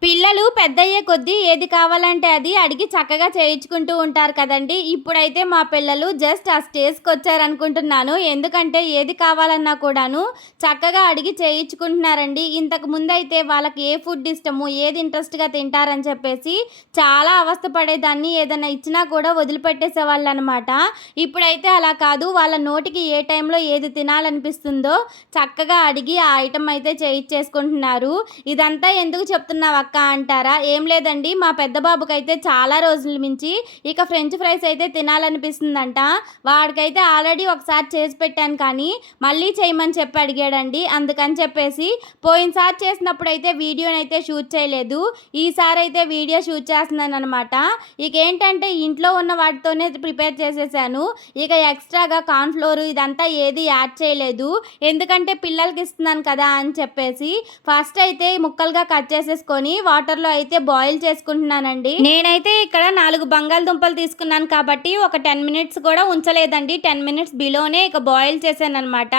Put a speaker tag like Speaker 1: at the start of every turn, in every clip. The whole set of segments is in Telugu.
Speaker 1: Pil పిల్లలు పెద్దయ్యే కొద్దీ ఏది కావాలంటే అది అడిగి చక్కగా చేయించుకుంటూ ఉంటారు కదండి. ఇప్పుడైతే మా పిల్లలు జస్ట్ ఆ స్టేజ్కి వచ్చారనుకుంటున్నాను ఎందుకంటే ఏది కావాలన్నా కూడాను చక్కగా అడిగి చేయించుకుంటున్నారండి. ఇంతకు ముందు అయితే వాళ్ళకి ఏ ఫుడ్ ఇష్టము ఏది ఇంట్రెస్ట్గా తింటారని చెప్పేసి చాలా అవస్థ పడేదాన్ని ఏదైనా ఇచ్చినా కూడా వదిలిపెట్టేసేవాళ్ళు అనమాట ఇప్పుడైతే అలా కాదు. వాళ్ళ నోటికి ఏ టైంలో ఏది తినాలనిపిస్తుందో చక్కగా అడిగి ఆ ఐటమ్ అయితే చేయించేసుకుంటున్నారు. ఇదంతా ఎందుకు చెప్తున్నావు అక్క అంటారా ఏం లేదండి. మా పెద్ద బాబుకి అయితే చాలా రోజుల మించి ఇక ఫ్రెంచ్ ఫ్రైస్ అయితే తినాలనిపిస్తుందంట. వాడికైతే ఆల్రెడీ ఒకసారి చేసి పెట్టాను కానీ మళ్ళీ చేయమని చెప్పి అడిగాడండి. అందుకని చెప్పేసి పోయినసారి చేసినప్పుడు అయితే వీడియోనైతే షూట్ చేయలేదు. ఈసారి అయితే వీడియో షూట్ చేస్తున్నాను అనమాట ఇక ఏంటంటే ఇంట్లో ఉన్న వాటితోనే ప్రిపేర్ చేసేసాను. ఇక ఎక్స్ట్రాగా కార్న్ఫ్లోర్ ఇదంతా ఏది యాడ్ చేయలేదు. ఎందుకంటే పిల్లలకి ఇస్తున్నాను కదా అని చెప్పేసి ఫస్ట్ అయితే ముక్కలుగా కట్ చేసేసుకొని వాటర్లో అయితే బాయిల్ చేసుకుంటున్నానండి. నేనైతే ఇక్కడ నాలుగు బంగాళదుంపలు తీసుకున్నాను కాబట్టి ఒక టెన్ మినిట్స్ కూడా ఉంచలేదండి. టెన్ మినిట్స్ బిలోనే ఇక బాయిల్ చేశానమాట అనమాట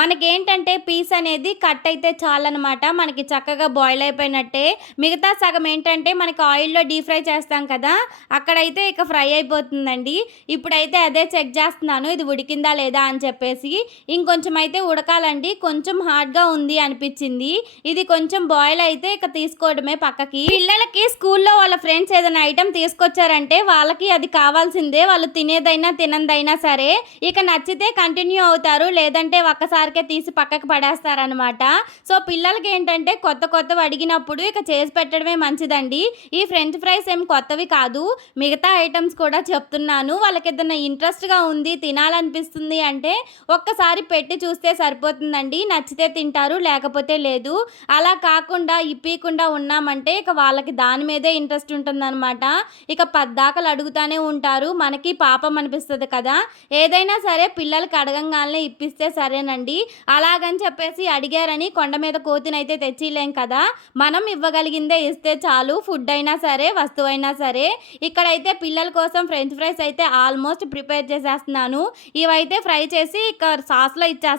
Speaker 1: మనకేంటంటే పీస్ అనేది కట్ అయితే చాలన్నమాట. మనకి చక్కగా బాయిల్ అయిపోయినట్టే. మిగతా సగం ఏంటంటే మనకి ఆయిల్లో డీప్ ఫ్రై చేస్తాం కదా అక్కడైతే ఇక ఫ్రై అయిపోతుందండి. ఇప్పుడైతే అదే చెక్ చేస్తున్నాను ఇది ఉడికిందా లేదా అని చెప్పేసి. ఇంకొంచెం అయితే ఉడకాలండి. కొంచెం హార్డ్గా ఉంది అనిపించింది. ఇది కొంచెం బాయిల్ అయితే ఇక తీసుకోవడమే పక్కకి. పిల్లలకి స్కూల్లో వాళ్ళ ఫ్రెండ్స్ ఏదైనా ఐటెం అంటే వాళ్ళకి అది కావాల్సిందే. వాళ్ళు తినేదైనా తినందైనా సరే ఇక నచ్చితే కంటిన్యూ అవుతారు. లేదంటే ఒక్కసారికే తీసి పక్కకు పడేస్తారనమాట సో పిల్లలకి ఏంటంటే కొత్త కొత్తవి అడిగినప్పుడు ఇక చేసి పెట్టడమే మంచిదండి. ఈ ఫ్రెంచ్ ఫ్రైస్ ఏం కొత్తవి కాదు. మిగతా ఐటమ్స్ కూడా చెప్తున్నాను. వాళ్ళకి ఏదైనా ఇంట్రెస్ట్గా ఉంది తినాలనిపిస్తుంది అంటే ఒక్కసారి పెట్టి చూస్తే సరిపోతుందండి. నచ్చితే తింటారు లేకపోతే లేదు. అలా కాకుండా ఇప్పకుండా ఉన్నామంటే ఇక వాళ్ళకి దాని మీదే ఇంట్రెస్ట్ ఉంటుందన్నమాట. ఇక పద్దాకలు అడుగుతానే ఉంటారు. మనకి పాపం అనిపిస్తుంది కదా. ఏదైనా సరే పిల్లలకి అడగంగానే ఇప్పిస్తే సరేనండి. అలాగని చెప్పేసి అడిగారని కొండ మీద కోతినైతే తెచ్చిలేం కదా. మనం ఇవ్వగలిగిందే ఇస్తే చాలు. ఫుడ్ అయినా సరే వస్తువు అయినా సరే. ఇక్కడైతే పిల్లల కోసం ఫ్రెంచ్ ఫ్రైస్ అయితే ఆల్మోస్ట్ ప్రిపేర్ చేసేస్తున్నాను. ఇవైతే ఫ్రై చేసి ఇక సాస్లో ఇచ్చేస్తాను